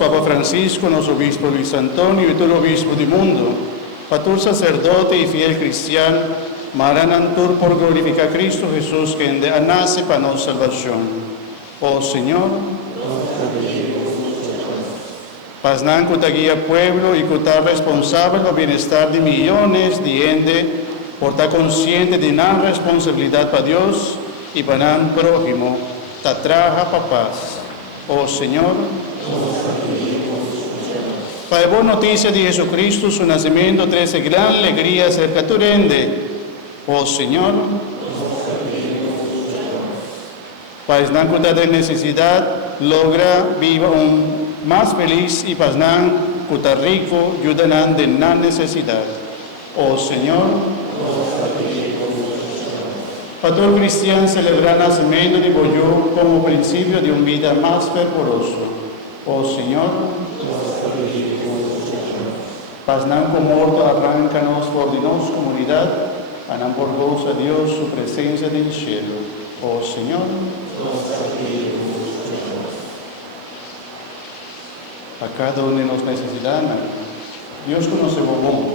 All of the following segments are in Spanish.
Papa Francisco, nuestro obispo Luis Antonio y todo el obispo del mundo, patur sacerdote y fiel cristiano, maranantur por glorificar a Cristo Jesús, que nace para nuestra salvación. Oh Señor, Paznan guía pueblo y cutar responsable del bienestar de millones de gente, por estar consciente de la responsabilidad para Dios y para el prójimo, ta traja para paz. Oh Señor, para la buena noticia de Jesucristo, su nacimiento, 13 gran alegría cerca tu rende. Oh Señor, para la de necesidad, logra viva un más feliz y pasnan cuta rico, ayudan de la necesidad. Oh Señor, para todo cristiano celebrar el nacimiento de Boyó como principio de una vida más fervoroso. Oh Señor, pasnan como morto arrancanos por de nos comunidad, anan por gozo a Dios su presencia del cielo. Oh Señor, a cada uno de nos necesitan. Dios conoce bobón,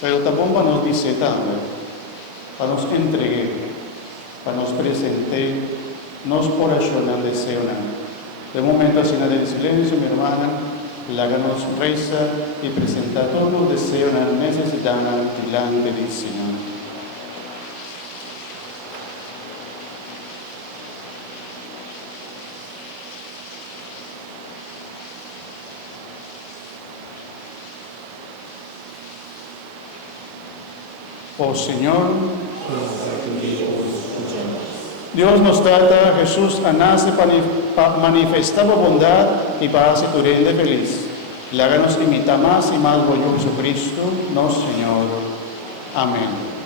pero tampoco para nos visitar, para nos entregar, para nos presentar, nos oracionar, desear. De momento, así del silencio, mi hermana, háganos reza y presenta todos los deseos y necesidades delante del Señor. Oh Señor, Dios nos trata, Jesús nace para manifestar bondad y para hacer tu rende feliz. Háganos imitar más y más por Jesucristo, nuestro Señor. Amén.